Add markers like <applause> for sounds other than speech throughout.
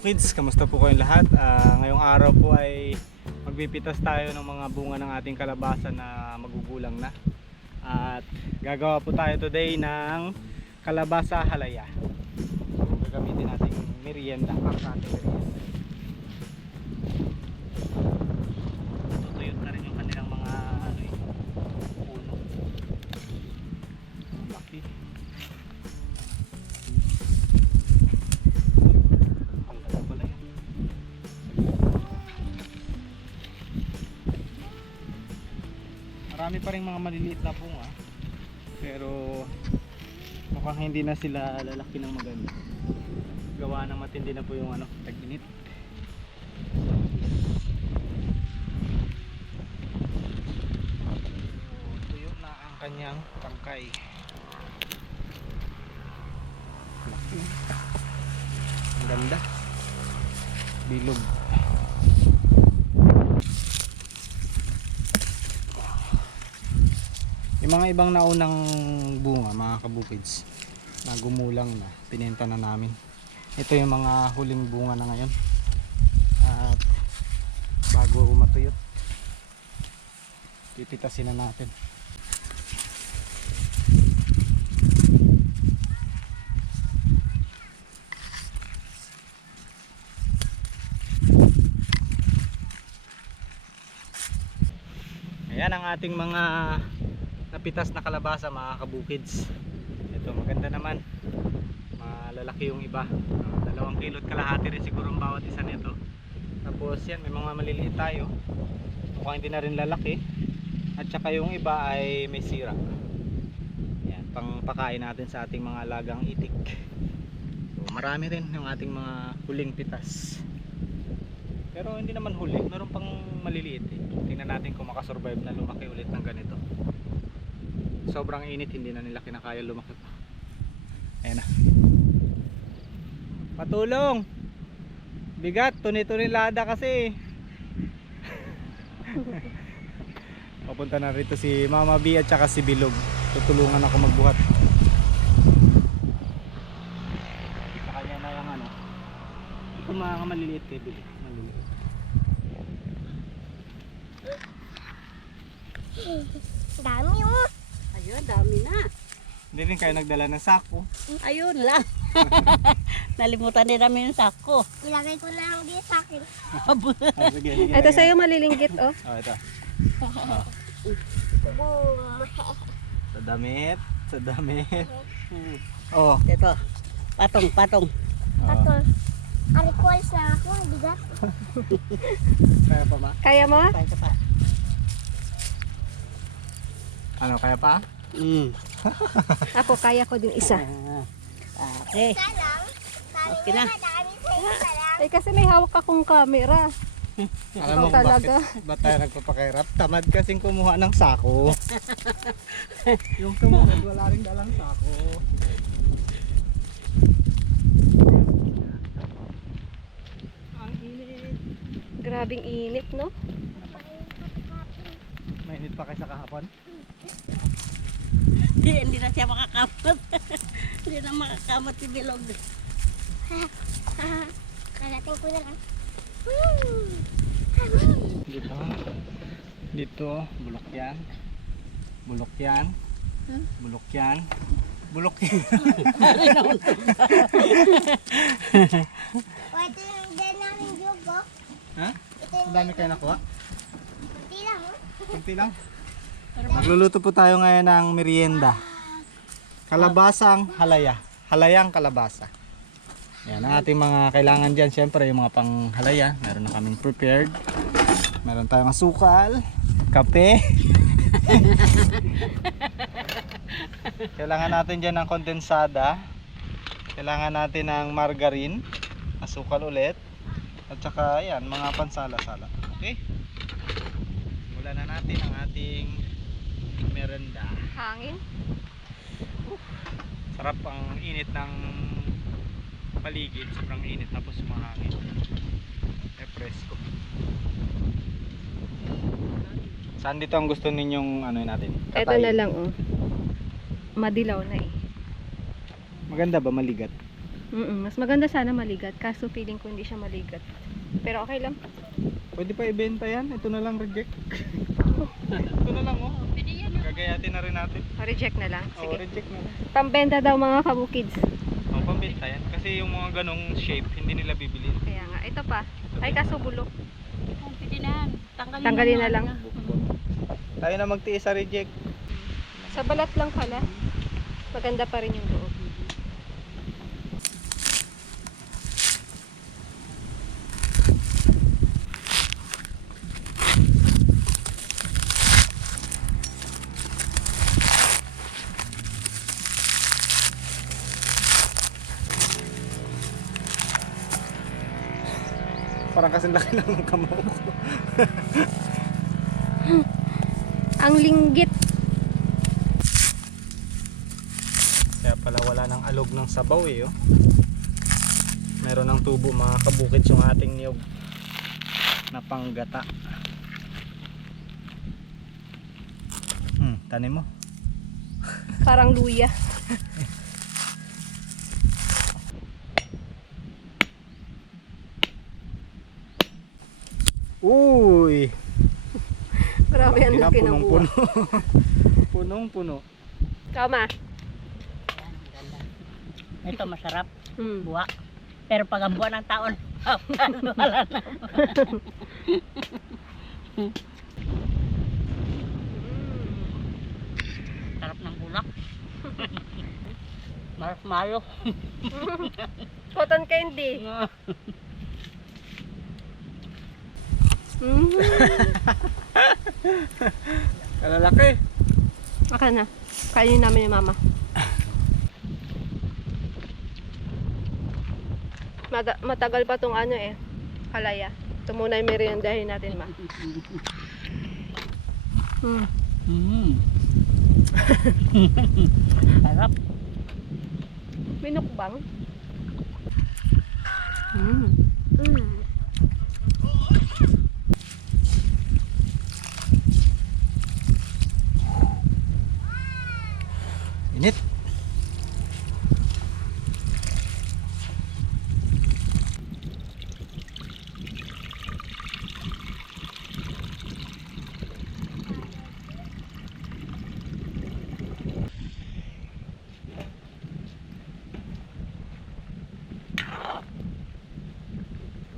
Kabukids, kamusta po kayong lahat? Ah, ngayong araw po ay magpipitas tayo ng mga bunga ng ating kalabasa na magugulang na. At gagawa po tayo today ng kalabasa halaya. So, gagamitin natin merienda sa ating merienda. Pa rin mga maliliit na bunga. Pero mukhang hindi na sila lalaki ng maganda. Gawa na matindi na po yung ano, tag-init. Tuyo na ang kanyang tangkay. Ang ganda. Bilog. Yung mga ibang naunang bunga, mga kabukids, na gumulang na, pinenta na namin. Ito yung mga huling bunga na ngayon. At bago matuyot, pipitasin na natin. Ayan ang ating mga napitas na kalabasa mga kabukids. Ito maganda naman. Malalaki yung iba. Dalawang kilot kalahati rin siguro ang bawat isa nito. Tapos yan may mga maliliit tayo. Mukhang hindi na rin lalaki. At saka yung iba ay may sira. Yan, pang pakain natin sa ating mga alagang itik. So, marami rin yung ating mga huling pitas. Pero hindi naman huli, meron pang maliliit eh. Tingnan natin kung makasurvive na lumaki ulit ng ganito. Sobrang init, hindi na nila kinakaya lumaki pa. Ayan na. Patulong! Bigat, tuni-tunilada kasi. <laughs> Papunta na rito si Mama B at saka si Bilog. Tutulungan ako magbuhat. Sa kanya na yung ano. Ito mga maliliit kay Bilog. Maliliit. <laughs> Dami oh. Ayun, dami na. Hindi rin kayo nagdala ng sako. Ayun lang. <laughs> Nalimutan din namin yung sako. Ilagay ko na lang din sa akin. Ah, sige, sige, Ito sige. sa'yo malilinggit oh. Oh, ito. Boom. Sa damit. Sa damit. Hmm. Oh. Ito. Patong, patong. oh. Patol. Arikols na ako. ang Bigat. <laughs> Kaya pa ma? Kaya mo? Pa, ito pa. Ano, kaya pa? Mm. Ako, kaya ko din isa. Ah, okay. Isa lang. Sabi Okay na. sa. Eh kasi may hawak akong camera. Alam mo Ikaw talaga. bakit ba tayo nagpapakahirap? Tamad kasing kumuha ng sako. <laughs> yung sumunod, wala rin dalang sako. Ang init. Grabing init, no? Mainit pa kaysa kahapon. Hindi, hindi na siya makakamot. <laughs> hindi na makakamot si Bilog. Kalating ko na lang. Dito. Dito, bulok yan. Bulok yan. Hmm? Bulok yan. Bulok yan. <laughs> Ito yung din namin oh. ha? Ang dami kayo nakuha? hindi lang oh. Kunti lang. Magluluto po tayo ngayon ng merienda. Kalabasang halaya. Halayang kalabasa. Yan ang ating mga kailangan dyan. Siyempre yung mga pang halaya. Meron na kaming prepared. Meron tayong asukal. Kape. <laughs> Kailangan natin dyan ng kondensada. Kailangan natin ng margarine. Asukal ulit. At saka yan, mga pansala-sala. Okay? Simulan na natin ang ating merenda. Hangin. Sarap ang init ng paligid. Sobrang init tapos mahangin. Eh, presko. Saan dito ang gusto ninyong ano natin? Ito Katayin? na lang oh. Madilaw na eh. Maganda ba maligat? Mm mas maganda sana maligat. Kaso feeling ko hindi siya maligat. Pero okay lang. Pwede pa ibenta yan. Ito na lang reject. <laughs> Ito na lang oh. Pwede Gagayatin na rin natin. Reject na lang. Oo, Sige. reject na lang. Pambenta daw mga kabukids. Oh, pambenta yan. Kasi yung mga ganong shape, hindi nila bibili. Kaya nga. Ito pa. Ay kaso bulok. Pwede na. Tanggalin, Tanggalin na yan. lang. Tayo na magtiis sa reject. Sa balat lang pala. Maganda pa rin yung loob. Parang kasing laki lang ng kamao ko. <laughs> Ang linggit. Kaya pala wala ng alog ng sabaw eh. Oh. Meron ng tubo mga kabukid yung ating niyog na panggata. Hmm, tanim mo. Parang luya. <laughs> Uy! <laughs> Grabe ang Laki na, laki ng buwan. <laughs> punong-puno. Punong-puno. Tama. Yan, maganda. Ito masarap. Hmm. Buwa. Pero pag ang buwa ng taon, <laughs> wala na. Sarap ng bulak. Marshmallow. Cotton candy. Mm. <laughs> Kalalaki. Aka na. Kainin namin ni mama. Mata- matagal pa tong ano eh. Halaya. Ito muna yung meriendahin natin ma. Hmm. Mm. <laughs> Sarap. May nukbang. Hmm. Hmm. Init.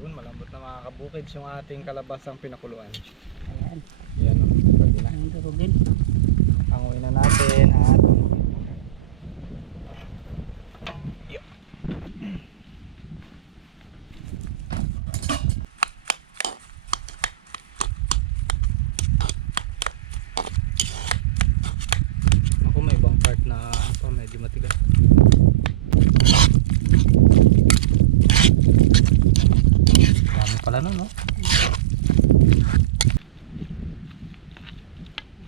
Yun, malambot kabukids yung ating kalabasang pinakuluan. Ayan. Yan, oh, pwede na. Ang durugin. Panguin na natin at Yo. Ako may ibang part na ano pa medyo matigas. Dami pala nun, no?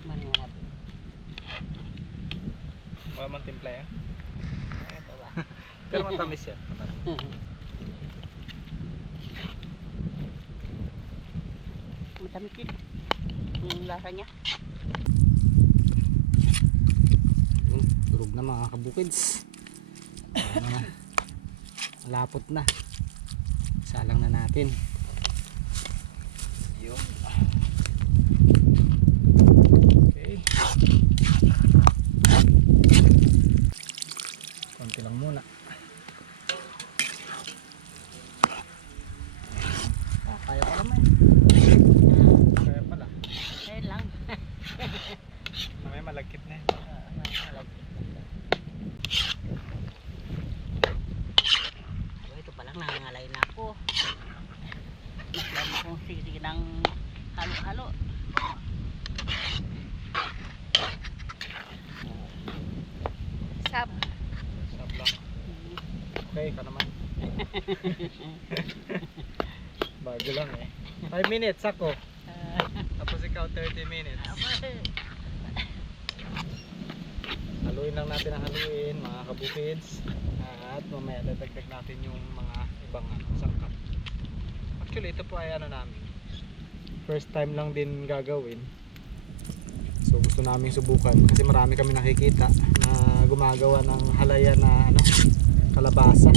Manin natin. Wala man timpla yan. Pero matamis yan. Matamis yun. Yung lasa niya. Durog na mga kabukids. Ano na. Malapot na. Salang na natin. Yun. Okay. Konti lang muna. Ah, kaya pala may. Kaya pala. Ayun lang. May malagkit na. eh. Oh, ito pa lang nangangalay na ako. Naslam akong sisi ng halo-halo. Sap. Stop lang. Okay, ka naman. <laughs> Bago lang eh. 5 minutes ako. Tapos ikaw 30 minutes. Haluin lang natin ang haluin mga kabukids. At mamaya dadagdag natin yung mga ibang ano, sangkap. Actually ito po ay ano namin. First time lang din gagawin. So gusto namin subukan kasi marami kami nakikita na gumagawa ng halaya na ano kalabasa.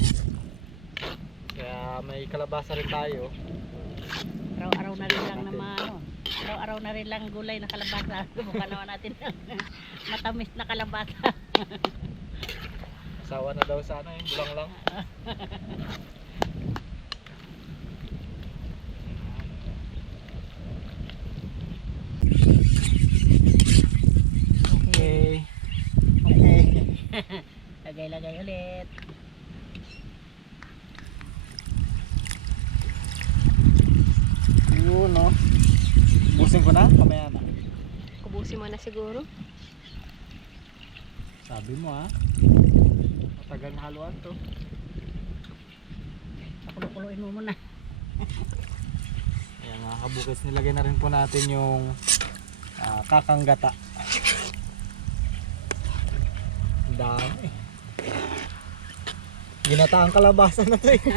may kalabasa rin tayo. Araw-araw na rin lang naman ano. Araw-araw na rin lang gulay na kalabasa. <laughs> Subukan naman natin <laughs> matamis na kalabasa. <laughs> Sawa na daw sa ano eh, bulang lang. Okay. Okay. Lagay-lagay ulit. Yun no. Busin ko na, mamaya na. Kubusin mo na siguro. Sabi mo ha. Matagal na haluan to. Pakulo-kuloin mo muna. Ayan mga kabukits, nilagay na rin po natin yung ah, kakanggata. Ang dami. Ginataang kalabasa na to eh. <laughs>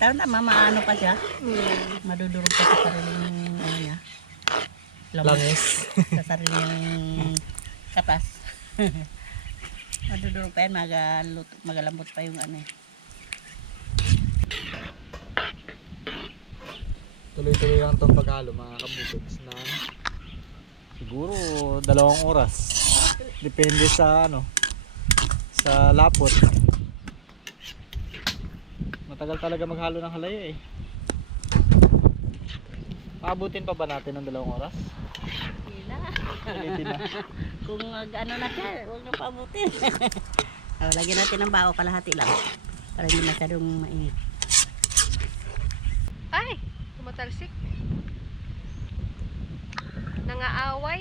Pero na mamaano pa siya. Hmm. Madudurog pa sa sariling ano niya. Langis. sa sariling katas. <laughs> Madudurog pa yan, magaluto, magalambot pa yung ano eh. Tuloy-tuloy lang itong paghalo mga kabukits na siguro dalawang oras. Depende sa ano sa lapot. Matagal talaga maghalo ng halaya eh. Paabutin pa ba natin ng dalawang oras? Hila. <laughs> Ulitin na. Kung mag, ano na siya, huwag na paabutin. <laughs> oh, lagyan natin ng bao, kalahati lang. Para hindi masyadong mainit. Ay! Tumatalsik. Nangaaway.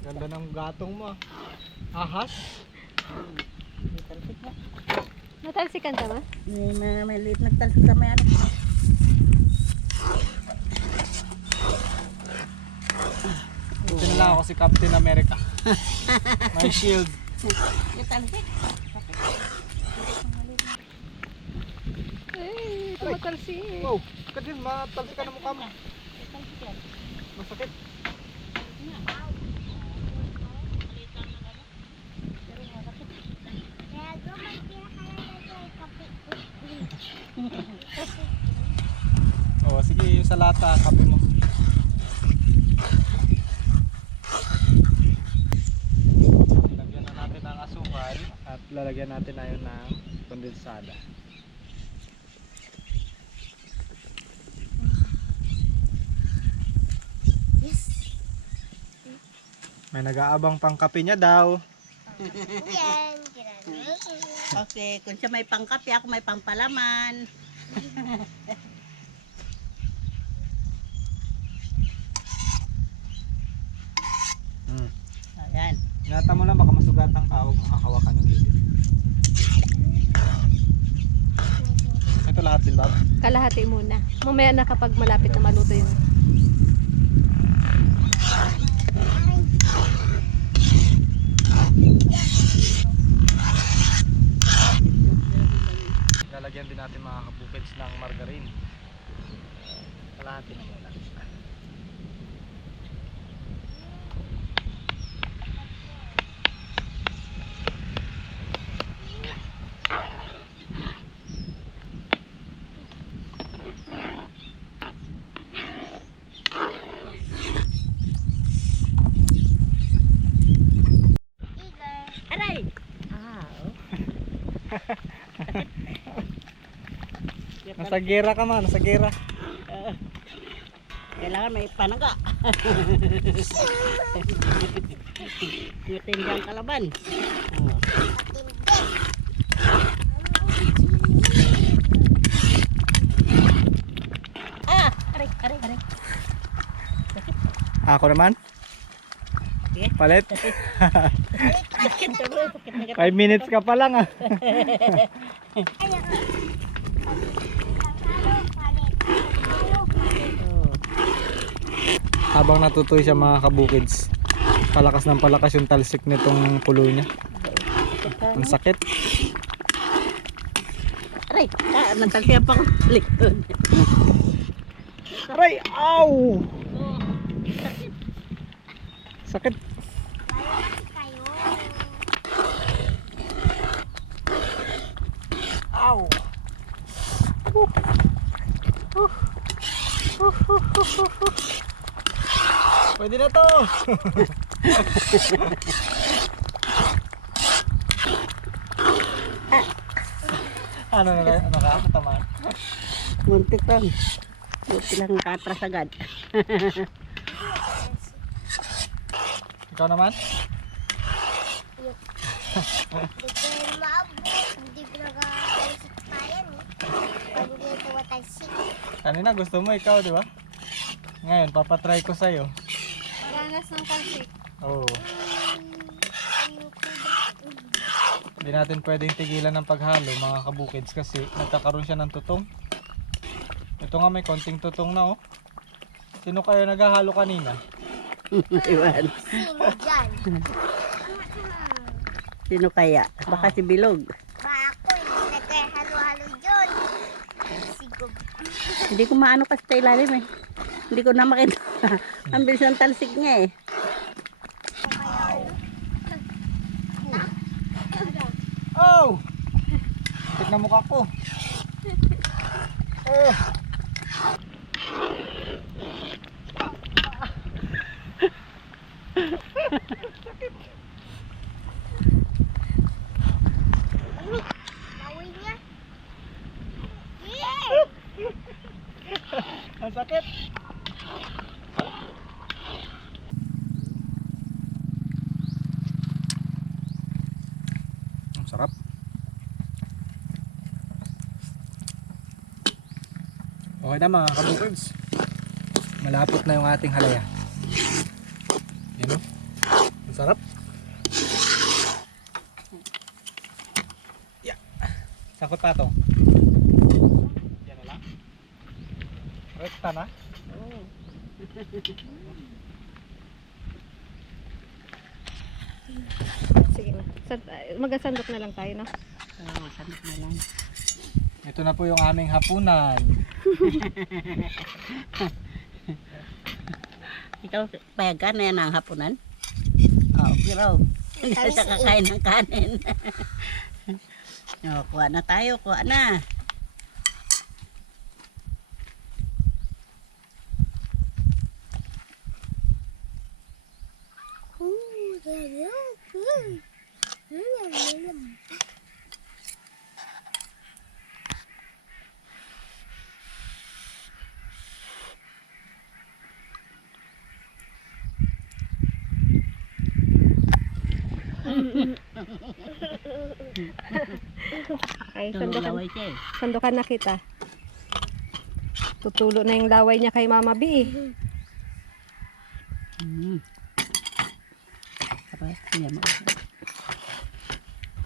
Ganda ng gatong mo. ah. Ahas. Talsik na. Natalsikan ka ba? May, may, may liit nagtalsik sa may ano. Ito na lang ako si Captain America. <laughs> May shield. Yung talsik. Ay, tumatalsik. Wow, kadin matalsik ka ng mukha mo. Masakit. Kaya gumagkira ka na dito ay kape. Oh, lata, kape mo. Lagyan na natin ng asukal at lalagyan natin na yun ng kondensada. Yes. May nag-aabang pang kape niya daw. Yan. Okay, kung siya may pangkape, ako may pampalaman. <laughs> Ingatan mo lang baka masugatan ka huwag makahawakan yung gilid. Ito lahat din ba? Kalahati muna. Mamaya na kapag malapit na maluto yung... Lalagyan din natin mga kabukids ng margarine. Kalahati na muna. Tiger. Aray! Ah, oh. Nasa gera ka man, nasa gera. Kailangan may panaga. Yung tindyang kalaban. Oh. Ah! Aray, aray, aray. Ako naman? Sige. Palit? Sakit na bro, sakit na 5 minutes ka pa lang ah. <laughs> Ay, ako. Halo, palit. Halo, palit. Oh. Habang natutoy siya mga kabukids. Palakas ng palakas yung talsik nitong pulo niya. Ang sakit. Aray! Ah, natalsiyan pa ko likod. Aray! Oh, sakit. Sakit. Layas kayo. Ow! Pwede na to! <laughs> ano na ano ka? Tama. Muntik lang. Buti lang nakatras agad. <laughs> Ikaw naman? Kanina gusto mo ikaw, di ba? Ngayon, papatry ko sa'yo. Ranas ng kalsik. Oo. Oh. Hindi natin pwedeng tigilan ng paghalo mga kabukids kasi nagkakaroon siya ng tutong. Ito nga may konting tutong na oh. Sino kayo naghahalo kanina? Iwan. Sino <laughs> dyan? Sino kaya? Baka si Bilog. Ba ako, hindi na kaya halo-halo dyan. Sigub. Hindi ko maano kasi sa ilalim eh. Hindi ko na makita. Ang bilis talsik niya eh. Oh! Tignan mukha ko. Oh! Okay na mga kabukids. Malapot na yung ating halaya. Yan o. Ang sarap. Yeah. Sakot pa to. Yan na lang. Rekta na. Sige na. Magasandok na lang tayo, no? Oo, sabi ko na lang. Ito na po yung aming hapunan. <laughs> Ikaw, payag ka na yan ang hapunan? Oo, pero hindi na siya kakain ng kanin. <laughs> o, kuha na tayo, kuha na. Ooh, ganyan. Hmm. Hmm, hmm. Okay, laway siya eh. sandokan na kita. Tutulo na yung laway niya kay Mama B. eh. Mm. Apa, iya mo.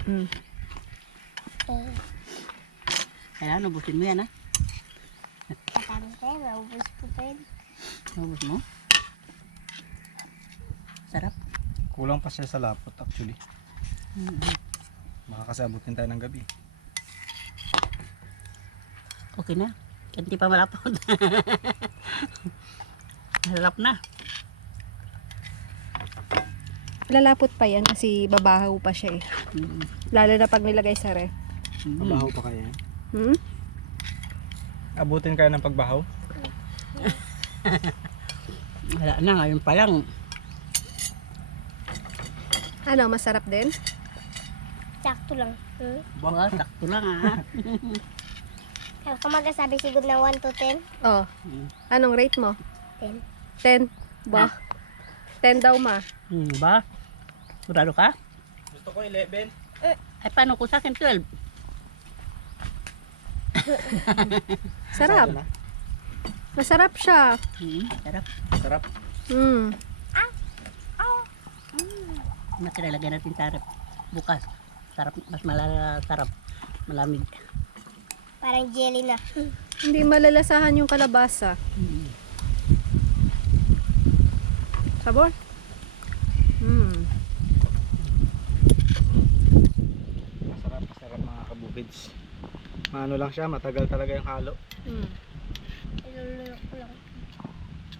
Mm. Eh, Kailangan ubusin mo yan ha. patang tayo, maubos ko pa yun. Ubus mo. Sarap. Kulang pa siya sa lapot actually. Mm. Baka kasi abutin tayo ng gabi. Okay na. Hindi pa malapot. Harap <laughs> na. Lalapot pa yan kasi babahaw pa siya eh. Mm. Lalo na pag nilagay sa ref. Mm. Mabaho pa kaya yan? Hmm? Abutin kaya ng pagbahaw? <laughs> Wala na, ngayon pa lang. Ano, masarap din? Sakto lang. Hmm? Wow, sakto lang <laughs> ha. Kaya kung magasabi siguro na 1 to 10, Oh, Mm. anong rate mo? 10. 10? Ba? 10 daw ma. Hmm, ba? Sigurado ka? Gusto ko 11. Ay, paano kung sa akin 12? Sarap. <laughs> Masarap siya. Hmm, sarap. Sarap. Hmm. Mas ilalagay natin sa rep. Bukas. Sarap, mas malala, sarap. Malamig. Parang jelly na. Hindi malalasahan yung kalabasa. Hmm. Sabor? Hmm. Masarap, masarap mga kabukids. Maano lang siya, matagal talaga yung halo. Hmm. Lang.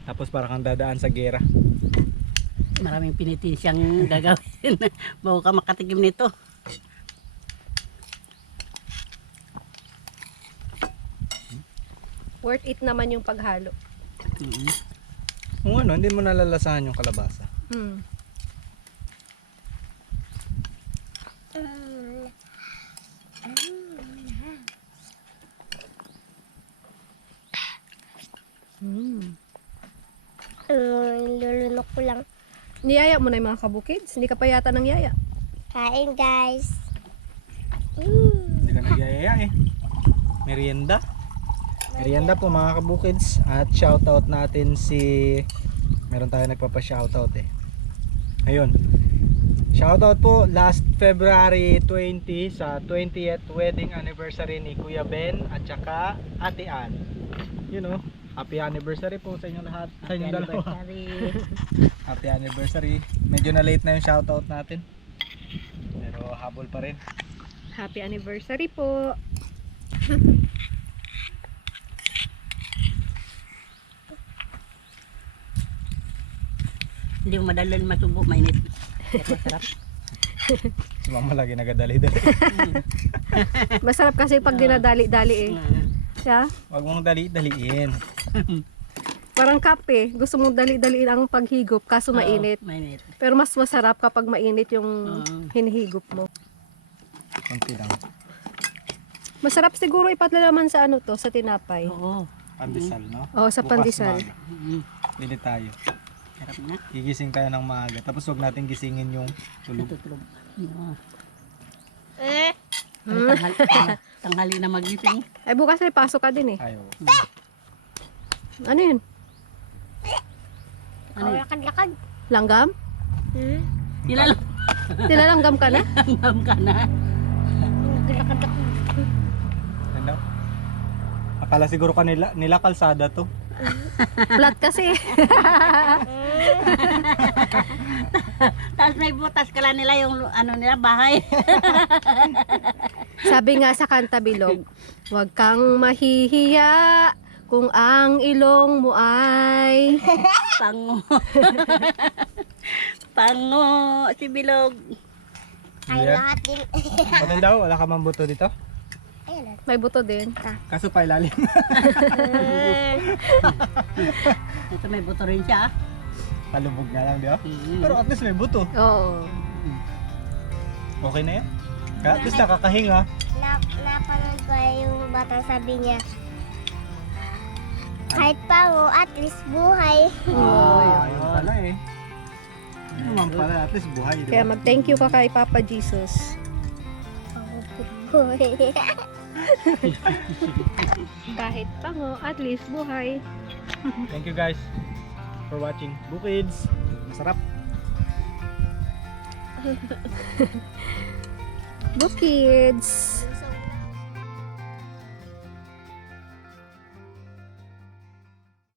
Tapos parang kang dadaan sa gera. Maraming pinitin siyang <laughs> gagawin. Bago ka makatikim nito. Worth it naman yung paghalo. Mm. Kung ano, hindi mo nalalasahan yung kalabasa. Hmm. Mm. Hmm. Mm, lulunok ko lang. Niyaya mo na yung mga kabukids. Hindi ka pa yata ng yaya. Kain guys. Hindi ka nagyayaya eh. Merienda. Merienda po mga kabukids. At shoutout natin si... Meron tayo nagpapa-shoutout eh. Ayun. Shoutout po last February 20 sa 20th wedding anniversary ni Kuya Ben at saka Ate Ann. You know, happy anniversary po sa inyong lahat. Sa inyong dalawa. Anniversary. <laughs> Happy anniversary. Medyo na late na yung shoutout natin. Pero habol pa rin. Happy anniversary po. Hindi mo madalan masubo, mainit. Masarap. Si mama lagi nagadali-dali. Masarap kasi pag dinadali-dali eh. Yeah? Huwag mong dali-daliin. <laughs> Parang kape. Gusto mong dali-daliin ang paghigop kaso Oo, mainit. mainit. Pero mas masarap kapag mainit yung Oo. hinihigop mo. Konti lang. Masarap siguro ipatlalaman sa ano to, sa tinapay. Oo. Pandesal, no? Oo, sa Bukas pandesal. maaga. Mm. Bili tayo. Sarap na. Gigising tayo ng maaga. Tapos huwag natin gisingin yung tulog. Tutulog. Oo. Eh, Tanghali, <laughs> tang- tanghali na magising. Ay bukas ay pasok ka din eh. Ayaw. Ano yun? Ano yun? lakad-lakad. Langgam? Hmm? Nilalang Nilalanggam ka na? ka na. Lakad-lakad. Ano? Akala siguro kanila, nila kalsada to. Flat kasi. <laughs> <laughs> <laughs> Tapos may butas kala nila yung ano nila bahay. <laughs> Sabi nga sa kanta bilog, huwag kang mahihiya kung ang ilong mo ay... <laughs> Pango. Pango si Bilog. Ay, Yeah. lahat din. Ano daw? Wala ka mang buto dito? Ayun. May buto din. Kaso pa ilalim. Ito may buto rin siya. Palubog nga lang, di ba? Mm. Pero at least may buto. Oo. Okay na yan. Kaya at least nakakahinga. Na, napanood ko yung bata sabi niya, kahit pango, at least buhay. Oh, yun pala eh. Ano naman pala, at least buhay, di Kaya mag-thank you ka kay Papa Jesus. <laughs> <laughs> <laughs> Kahit pango, at least buhay. Thank you guys for watching. Bukids! Masarap. <laughs> Bukids!